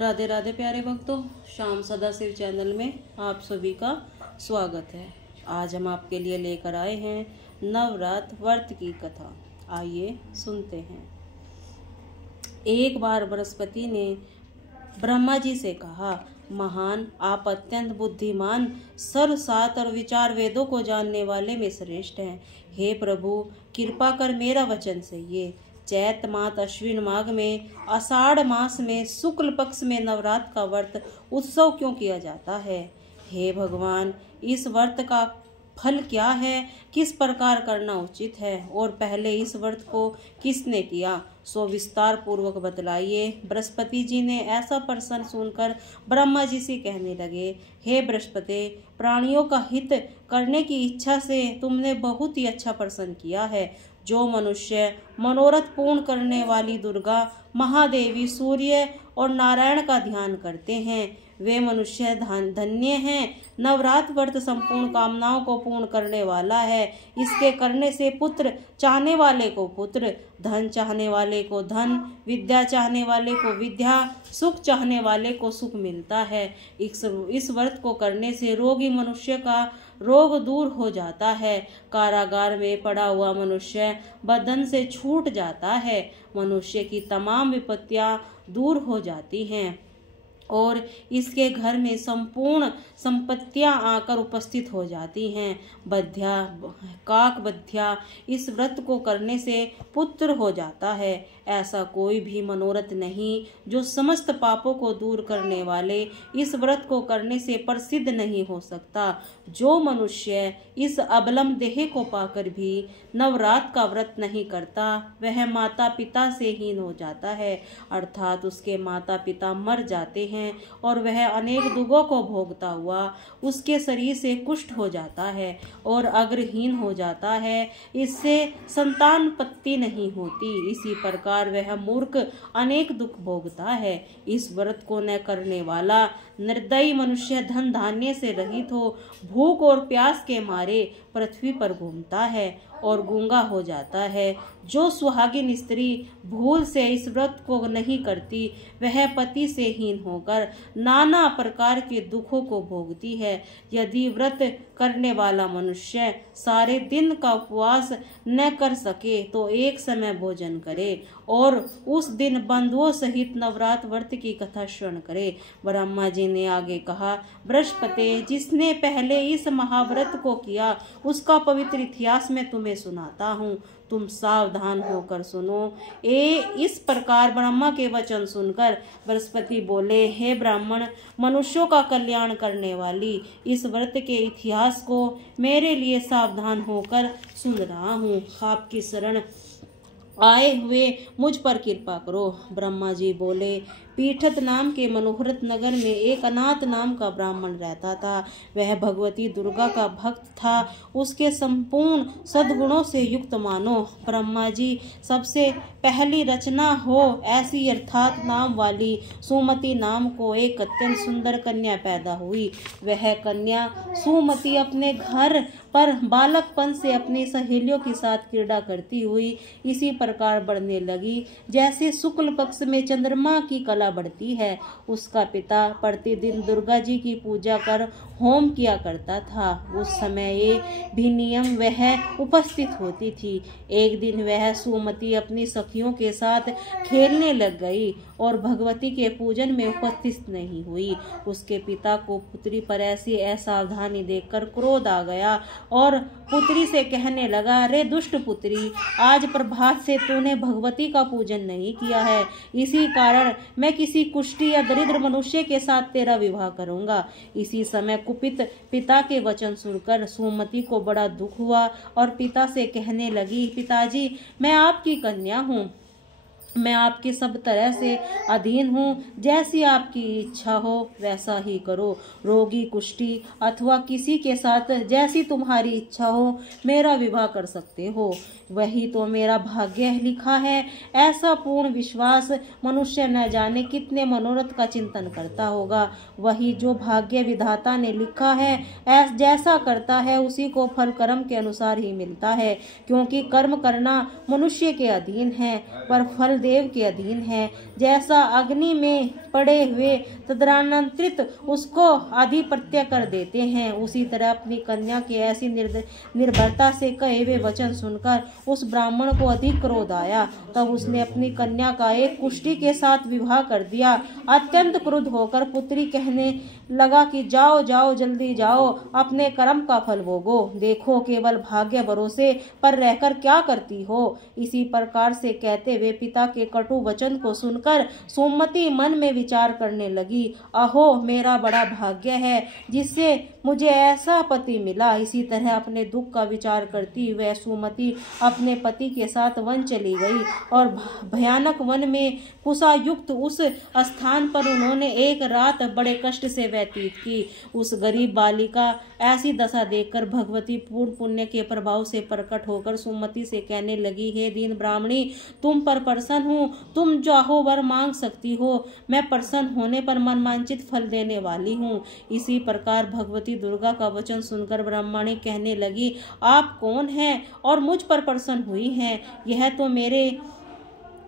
राधे राधे प्यारे भक्तों, श्याम सदाशिव चैनल में आप सभी का स्वागत है। आज हम आपके लिए लेकर आए हैं नवरात्र व्रत की कथा। आइए सुनते हैं। एक बार बृहस्पति ने ब्रह्मा जी से कहा, महान, आप अत्यंत बुद्धिमान, सर्वशास्त्र और विचार वेदों को जानने वाले में श्रेष्ठ हैं। हे प्रभु, कृपा कर मेरा वचन सहिए। चैत मास अश्विन माघ में आषाढ़ मास में शुक्ल पक्ष में नवरात्र का व्रत उत्सव क्यों किया जाता है? हे भगवान, इस व्रत का फल क्या है? किस प्रकार करना उचित है? और पहले इस व्रत को किसने किया, सो विस्तार पूर्वक बतलाइए। बृहस्पति जी ने ऐसा प्रश्न सुनकर ब्रह्मा जी से कहने लगे, हे बृहस्पति, प्राणियों का हित करने की इच्छा से तुमने बहुत ही अच्छा प्रश्न किया है। जो मनुष्य मनोरथ पूर्ण करने वाली दुर्गा, महादेवी, सूर्य और नारायण का ध्यान करते हैं, वे मनुष्य धन्य हैं। नवरात्र व्रत संपूर्ण कामनाओं को पूर्ण करने वाला है। इसके करने से पुत्र चाहने वाले को पुत्र, धन चाहने वाले को धन, विद्या चाहने वाले को विद्या, सुख चाहने वाले को सुख मिलता है। इस व्रत को करने से रोगी मनुष्य का रोग दूर हो जाता है। कारागार में पड़ा हुआ मनुष्य बंधन से छूट जाता है। मनुष्य की तमाम विपत्तियां दूर हो जाती हैं और इसके घर में संपूर्ण संपत्तियां आकर उपस्थित हो जाती हैं। बध्या काक बध्या, इस व्रत को करने से पुत्र हो जाता है। ऐसा कोई भी मनोरथ नहीं जो समस्त पापों को दूर करने वाले इस व्रत को करने से प्रसिद्ध नहीं हो सकता। जो मनुष्य इस अबलम देह को पाकर भी नवरात्र का व्रत नहीं करता, वह माता पिता से हीन हो जाता है, अर्थात उसके माता पिता मर जाते हैं और वह अनेक दुखों को भोगता हुआ उसके शरीर से कुष्ठ हो जाता है और अग्रहीन हो जाता है। इससे संतानपत्ति नहीं होती। इसी प्रकार वह मूर्ख अनेक दुख भोगता है। इस व्रत को न करने वाला निर्दयी मनुष्य धन धान्य से रहित हो भूख और प्यास के मारे पृथ्वी पर घूमता है और गूंगा हो जाता है। जो सुहागिन स्त्री भूल से इस व्रत को नहीं करती, वह पति से हीन होकर नाना प्रकार के दुखों को भोगती है। यदि व्रत करने वाला मनुष्य सारे दिन का उपवास न कर सके तो एक समय भोजन करे और उस दिन बंधुओं सहित नवरात्र व्रत की कथा श्रवण करे। ब्रह्मा जी ने आगे कहा, बृहस्पति, जिसने पहले इस महाव्रत को किया उसका पवित्र इतिहास मैं तुम्हें सुनाता हूँ, तुम सावधान होकर सुनो। इस प्रकार ब्रह्मा के वचन सुनकर बृहस्पति बोले, हे ब्राह्मण, मनुष्यों का कल्याण करने वाली इस व्रत के इतिहास को मेरे लिए सावधान होकर सुन रहा हूँ। आपकी शरण आए हुए मुझ पर कृपा करो। ब्रह्मा जी बोले, पीठत नाम के मनोहरत नगर में एक अनाथ नाम का ब्राह्मण रहता था। वह भगवती दुर्गा का भक्त था। उसके संपूर्ण सद्गुणों से युक्त मानो ब्रह्मा जी सबसे पहली रचना हो ऐसी अर्थात नाम वाली सुमति नाम को एक अत्यंत सुंदर कन्या पैदा हुई। वह कन्या सुमति अपने घर पर बालकपन से अपनी सहेलियों के साथ क्रीड़ा करती हुई इसी प्रकार बढ़ने लगी जैसे शुक्ल पक्ष में चंद्रमा की कला बढ़ती है। उसका पिता प्रतिदिन दुर्गा जी की पूजा कर होम किया करता था। उस समय ये भी नियम वह उपस्थित होती थी। एक दिन वह सुमति अपनी सखियों के साथ खेलने लग गई और भगवती के पूजन में उपस्थित नहीं हुई। उसके पिता को पुत्री पर ऐसी असावधानी देखकर क्रोध आ गया और पुत्री से कहने लगा, अरे दुष्ट पुत्री, आज प्रभात से तूने भगवती का पूजन नहीं किया है। इसी कारण मैं किसी कुष्ठी या दरिद्र मनुष्य के साथ तेरा विवाह करूंगा। इसी समय कुपित पिता के वचन सुनकर सुमति को बड़ा दुख हुआ और पिता से कहने लगी, पिताजी, मैं आपकी कन्या हूँ, मैं आपकी सब तरह से अधीन हूँ। जैसी आपकी इच्छा हो वैसा ही करो। रोगी, कुष्ठी अथवा किसी के साथ जैसी तुम्हारी इच्छा हो मेरा विवाह कर सकते हो। वही तो मेरा भाग्य लिखा है। ऐसा पूर्ण विश्वास मनुष्य न जाने कितने मनोरथ का चिंतन करता होगा। वही जो भाग्य विधाता ने लिखा है जैसा करता है उसी को फल कर्म के अनुसार ही मिलता है, क्योंकि कर्म करना मनुष्य के अधीन है पर फल बलदेव के अधीन है। जैसा अग्नि में पड़े हुए तदनंतरित उसको आधिपत्य कर देते हैं, उसी तरह अपनी कन्या की ऐसी निर्भरता से कहे हुए वचन सुनकर उस ब्राह्मण को अधिक क्रोध आया। तब उसने अपनी कन्या का एक कुष्ठी के साथ विवाह कर दिया। अत्यंत क्रुद्ध होकर पुत्री कहने लगा कि जाओ जाओ, जल्दी जाओ, अपने कर्म का फल भोगो। देखो केवल भाग्य भरोसे पर रहकर क्या करती हो। इसी प्रकार से कहते हुए पिता के कटु वचन को सुनकर सुमति मन में विचार करने लगी, अहो मेरा बड़ा भाग्य है जिससे मुझे ऐसा पति मिला। इसी तरह अपने दुख का विचार करती हुए सुमति अपने पति के साथ वन चली गई और भयानक वन में कुशायुक्त उस स्थान पर उन्होंने एक रात बड़े कष्ट से व्यतीत की। उस गरीब बालिका ऐसी दशा देखकर भगवती पूर्ण पुण्य के प्रभाव से प्रकट होकर सुमति से कहने लगी, हे दीन ब्राह्मणी, तुम पर प्रसन्न हूँ, तुम चाहो वर मांग सकती हो, मैं प्रसन्न होने पर मनमांचित फल देने वाली हूँ। इसी प्रकार भगवती दुर्गा का वचन सुनकर ब्राह्मणी कहने लगी, आप कौन हैं और मुझ पर प्रसन्न हुई हैं, यह तो मेरे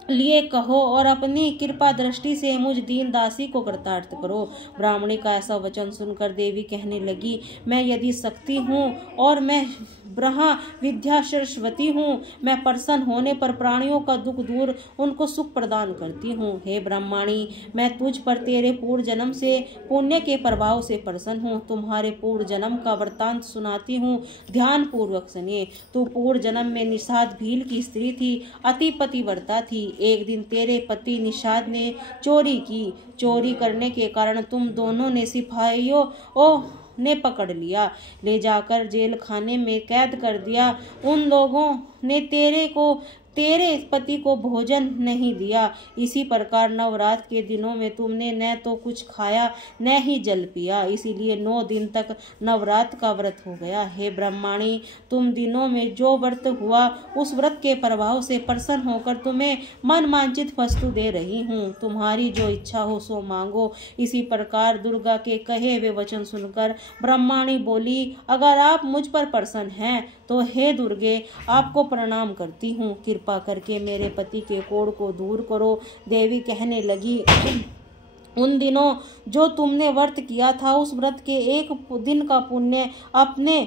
लिए कहो और अपनी कृपा दृष्टि से मुझ दीन दासी को कृतार्थ करो। ब्राह्मणी का ऐसा वचन सुनकर देवी कहने लगी, मैं यदि शक्ति हूँ और मैं ब्रह्मा विद्या सरस्वती हूँ, मैं प्रसन्न होने पर प्राणियों का दुख दूर उनको सुख प्रदान करती हूँ। हे ब्रह्माणी, मैं तुझ पर तेरे पूर्व जन्म से पुण्य के प्रभाव से प्रसन्न हूँ। तुम्हारे पूर्व जन्म का वृत्तांत सुनाती हूँ, ध्यान पूर्वक सुनिए। तू पूर्व जन्म में निषाद भील की स्त्री थी, अति पतिव्रता थी। एक दिन तेरे पति निषाद ने चोरी की। चोरी करने के कारण तुम दोनों ने सिपाहियों ने पकड़ लिया, ले जाकर जेल खाने में कैद कर दिया। उन लोगों ने तेरे पति को भोजन नहीं दिया। इसी प्रकार नवरात्र के दिनों में तुमने न तो कुछ खाया न ही जल पिया, इसीलिए 9 दिन तक नवरात्र का व्रत हो गया। हे ब्रह्माणी, तुम दिनों में जो व्रत हुआ उस व्रत के प्रभाव से प्रसन्न होकर तुम्हें मन मांचित वस्तु दे रही हूँ। तुम्हारी जो इच्छा हो सो मांगो। इसी प्रकार दुर्गा के कहे हुए वचन सुनकर ब्रह्माणी बोली, अगर आप मुझ पर प्रसन्न हैं तो हे दुर्गे, आपको प्रणाम करती हूँ, कृपा करके मेरे पति के कोढ़ को दूर करो। देवी कहने लगी, उन दिनों जो तुमने व्रत किया था उस व्रत के एक दिन का पुण्य अपने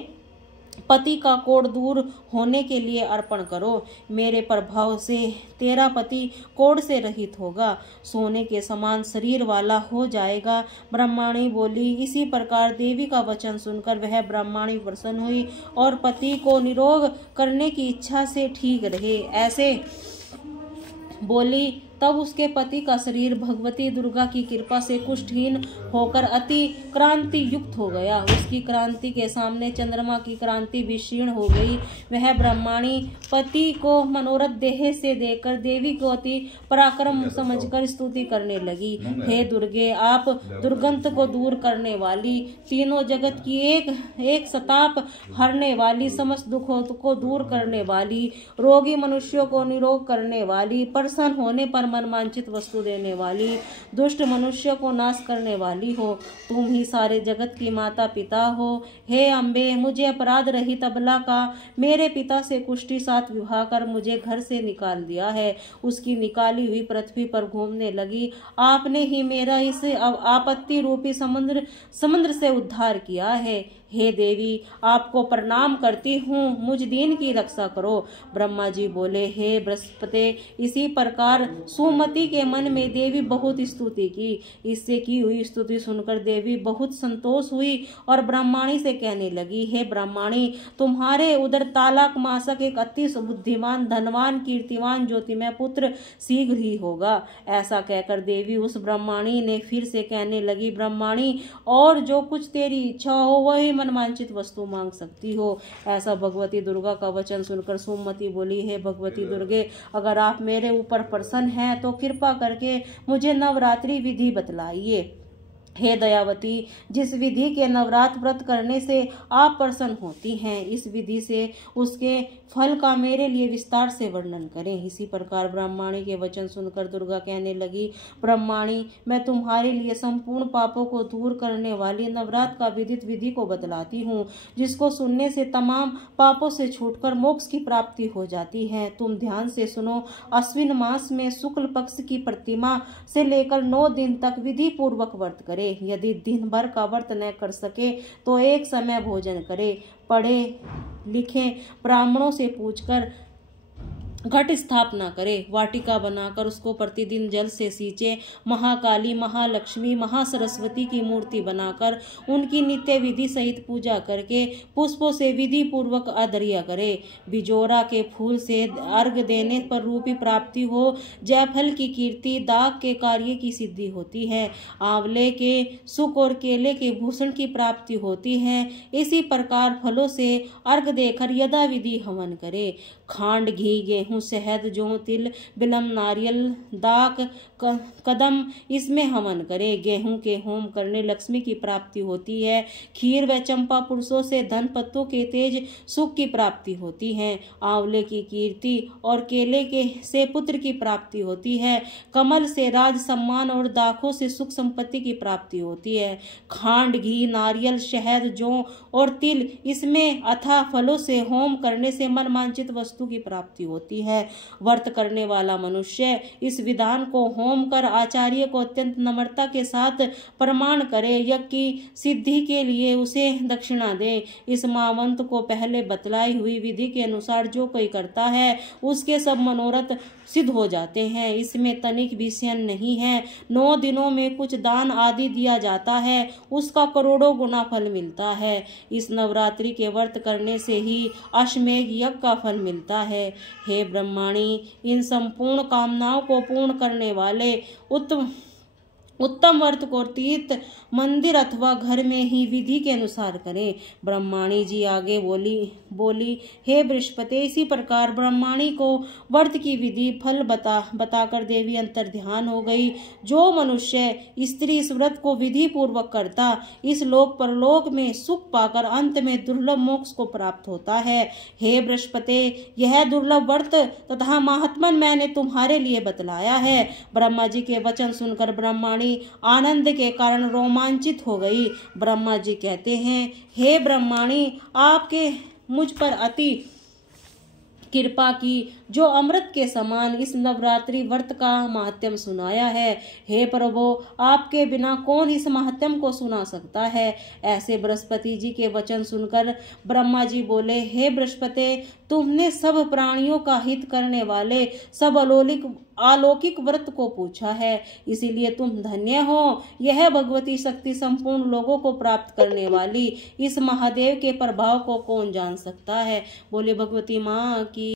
पति का कोढ़ दूर होने के लिए अर्पण करो। मेरे प्रभाव से तेरा पति कोढ़ से रहित होगा, सोने के समान शरीर वाला हो जाएगा। ब्रह्माणी बोली। इसी प्रकार देवी का वचन सुनकर वह ब्रह्माणी प्रसन्न हुई और पति को निरोग करने की इच्छा से ठीक रहे, ऐसे बोली। तब उसके पति का शरीर भगवती दुर्गा की कृपा से कुष्ठहीन होकर अति क्रांति युक्त हो गया। उसकी क्रांति के सामने चंद्रमा की क्रांति भी क्षीण हो गई। वह ब्रह्माणी पति को मनोरथ देह से देकर देवी को अति पराक्रम समझकर स्तुति करने लगी। हे दुर्गे, आप दुर्गंध को दूर करने वाली, तीनों जगत की एक सताप हरने वाली, समस्त दुखों को दूर करने वाली, रोगी मनुष्यों को निरोग करने वाली, प्रसन्न होने पर मनमांचित वस्तु देने वाली, दुष्ट मनुष्य को नाश करने वाली हो। तुम ही सारे जगत की माता पिता हो। हे अम्बे, मुझे अपराध रहित अबला का मेरे पिता से कुष्ठी साथ विवाह कर मुझे घर से निकाल दिया है। उसकी निकाली हुई पृथ्वी पर घूमने लगी। आपने ही मेरा इस आपत्ति रूपी समुद्र से उद्धार किया है। हे देवी, आपको प्रणाम करती हूँ, मुझ दीन की रक्षा करो। ब्रह्मा जी बोले, हे बृहस्पति। इसी प्रकार सुमति के मन में देवी बहुत स्तुति की। इससे की हुई स्तुति सुनकर देवी बहुत संतोष हुई और ब्रह्माणी से कहने लगी, हे ब्रह्माणी, तुम्हारे उदर तालाक मासक एक अति बुद्धिमान, धनवान, कीर्तिवान, ज्योतिमय पुत्र शीघ्र ही होगा। ऐसा कहकर देवी उस ब्रह्माणी ने फिर से कहने लगी, ब्रह्माणी, और जो कुछ तेरी इच्छा हो वही मनमांचित वस्तु मांग सकती हो। ऐसा भगवती दुर्गा का वचन सुनकर सुमति बोली, हे भगवती दुर्गे, अगर आप मेरे ऊपर प्रसन्न हैं तो कृपा करके मुझे नवरात्रि विधि बतलाइए। हे दयावती, जिस विधि के नवरात्र व्रत करने से आप प्रसन्न होती हैं, इस विधि से उसके फल का मेरे लिए विस्तार से वर्णन करें। इसी प्रकार ब्रह्माणी के वचन सुनकर दुर्गा कहने लगी, ब्रह्माणी, मैं तुम्हारे लिए संपूर्ण पापों को दूर करने वाली नवरात्र का विदित विधि को बतलाती हूँ, जिसको सुनने से तमाम पापों से छूटकर मोक्ष की प्राप्ति हो जाती है। तुम ध्यान से सुनो। अश्विन मास में शुक्ल पक्ष की प्रतिमा से लेकर 9 दिन तक विधि पूर्वक व्रत करे। यदि दिन भर का व्रत न कर सके तो एक समय भोजन करे। पढ़े लिखे ब्राह्मणों से पूछकर घट स्थापना करे। वाटिका बनाकर उसको प्रतिदिन जल से सींचे। महाकाली, महालक्ष्मी, महासरस्वती की मूर्ति बनाकर उनकी नित्य विधि सहित पूजा करके पुष्पों से विधि पूर्वक आदरिया करे। बिजोरा के फूल से अर्घ देने पर रूपी प्राप्ति हो। जयफल की कीर्ति, दाग के कार्य की सिद्धि होती है। आंवले के सुख और केले के भूषण की प्राप्ति होती है। इसी प्रकार फलों से अर्घ देकर यदा विधि हवन करे। खांड, घी, गेहूं, शहद, जौ, तिल, बिलम, नारियल, दाक, कदम इसमें हवन करे। गेहूं के होम करने लक्ष्मी की प्राप्ति होती है। खीर व चंपा पुरुषों से धन, पत्तों के तेज सुख की प्राप्ति होती है। आंवले की कीर्ति और केले के से पुत्र की प्राप्ति होती है। कमल से राज सम्मान और दाखों से सुख संपत्ति की प्राप्ति होती है। खांड, घी, नारियल, शहद, जौ और तिल इसमें अथाह फलों से होम करने से मनवांछित वस्तु की प्राप्ति होती है। व्रत करने वाला मनुष्य इस विधान को होम कर आचार्य को अत्यंत नम्रता के साथ प्रमाण करे। यज्ञ की सिद्धि के लिए उसे दक्षिणा दे। इस महामंत्र को पहले बतलाई हुई विधि के अनुसार जो कोई करता है उसके सब मनोरथ सिद्ध हो जाते हैं। इसमें तनिक भी शयन नहीं है। 9 दिनों में कुछ दान आदि दिया जाता है, उसका करोड़ों गुना फल मिलता है। इस नवरात्रि के व्रत करने से ही अश्वमेध यज्ञ का फल मिलता है। हे ब्रह्माणी, इन संपूर्ण कामनाओं को पूर्ण करने वाले उत्तम व्रत को तीर्थ, मंदिर अथवा घर में ही विधि के अनुसार करें। ब्रह्माणी जी आगे बोली, हे बृहस्पति, इसी प्रकार ब्रह्माणी को व्रत की विधि फल बताकर देवी अंतर ध्यान हो गई। जो मनुष्य स्त्री इस व्रत को विधि पूर्वक करता, इस लोक परलोक में सुख पाकर अंत में दुर्लभ मोक्ष को प्राप्त होता है। हे बृहस्पति, यह दुर्लभ व्रत तथा महात्मन मैंने तुम्हारे लिए बतलाया है। ब्रह्मा जी के वचन सुनकर ब्रह्माणी आनंद के कारण रोमांचित हो गई। ब्रह्मा जी कहते हैं, हे ब्रह्माणी, आपके मुझ पर अति कृपा की, जो अमृत के समान इस नवरात्रि व्रत का महात्म्य सुनाया है। हे प्रभु, आपके बिना कौन इस महात्म्य को सुना सकता है। ऐसे बृहस्पति जी के वचन सुनकर ब्रह्मा जी बोले, हे बृहस्पति, तुमने सब प्राणियों का हित करने वाले सब अलौकिक व्रत को पूछा है, इसीलिए तुम धन्य हो। यह भगवती शक्ति संपूर्ण लोगों को प्राप्त करने वाली इस महादेव के प्रभाव को कौन जान सकता है। बोले भगवती माँ की।